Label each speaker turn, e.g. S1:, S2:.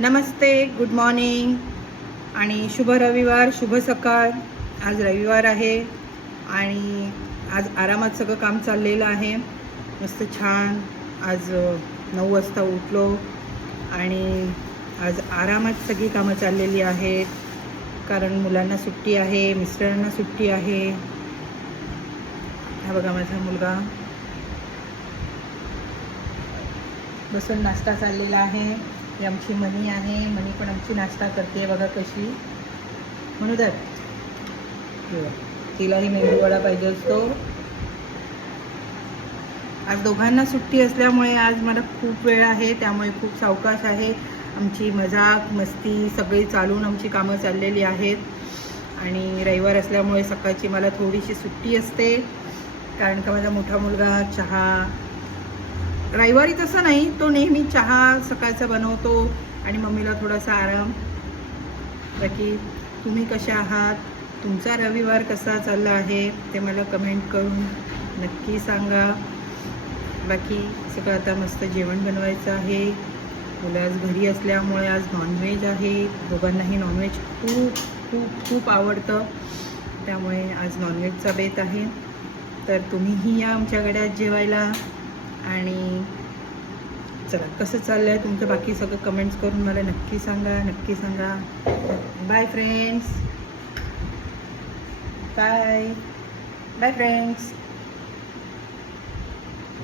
S1: नमस्ते good morning आणि शुभ रविवार शुभ सकाळ. आज रविवार आहे आणि आज आरामात सगळं काम चाललेलं आहे. मस्त छान. आज नऊ वाजता उठलो आणि आज आरामात सगळी कामं चाललेली आहेत. कारण मुलांना सुट्टी आहे मिस्टरांना सुट्टी आहे. हा बघा माझा मुलगा बसून नाश्ता चाललेला आहे. ही आमची मनी आहे. मनी पण आमची नाश्ता करते बघा कशी. म्हणू हे. बघ, तिलाही मेंदू वडा पाहिजे असतो. आज दोघांना सुट्टी असल्यामुळे आज मला खूप वेळ आहे त्यामुळे खूप सावकाश आहे. आमची मजाक मस्ती सगळी चालून आमची कामं चाललेली आहेत. आणि रविवार असल्यामुळे सकाळची मला थोडीशी सुट्टी असते. कारण का माझा मोठा मुलगा चहा रविवारी तसं नाही तो नेहमी चहा सकाळचा बनवतो आणि मम्मीला थोडासा आराम. बाकी तुम्ही कशा आहात? तुमचा रविवार कसा चालला आहे? ते मला कमेंट करून नक्की सांगा. बाकी सगळं आता मस्त जेवण बनवायचं आहे. मुलं आज घरी असल्यामुळे आज नॉनव्हेज आहे. दोघांनाही नॉनव्हेज खूप खूप खूप आवडतं. त्यामुळे आज नॉनव्हेजचा बेत आहे. तर तुम्हीही या आमच्याकडे आज जेवायला. आणि चला कसं चाललं आहे तुमचं बाकी सगळं कमेंट्स करून मला नक्की सांगा नक्की सांगा. Bye friends bye bye friends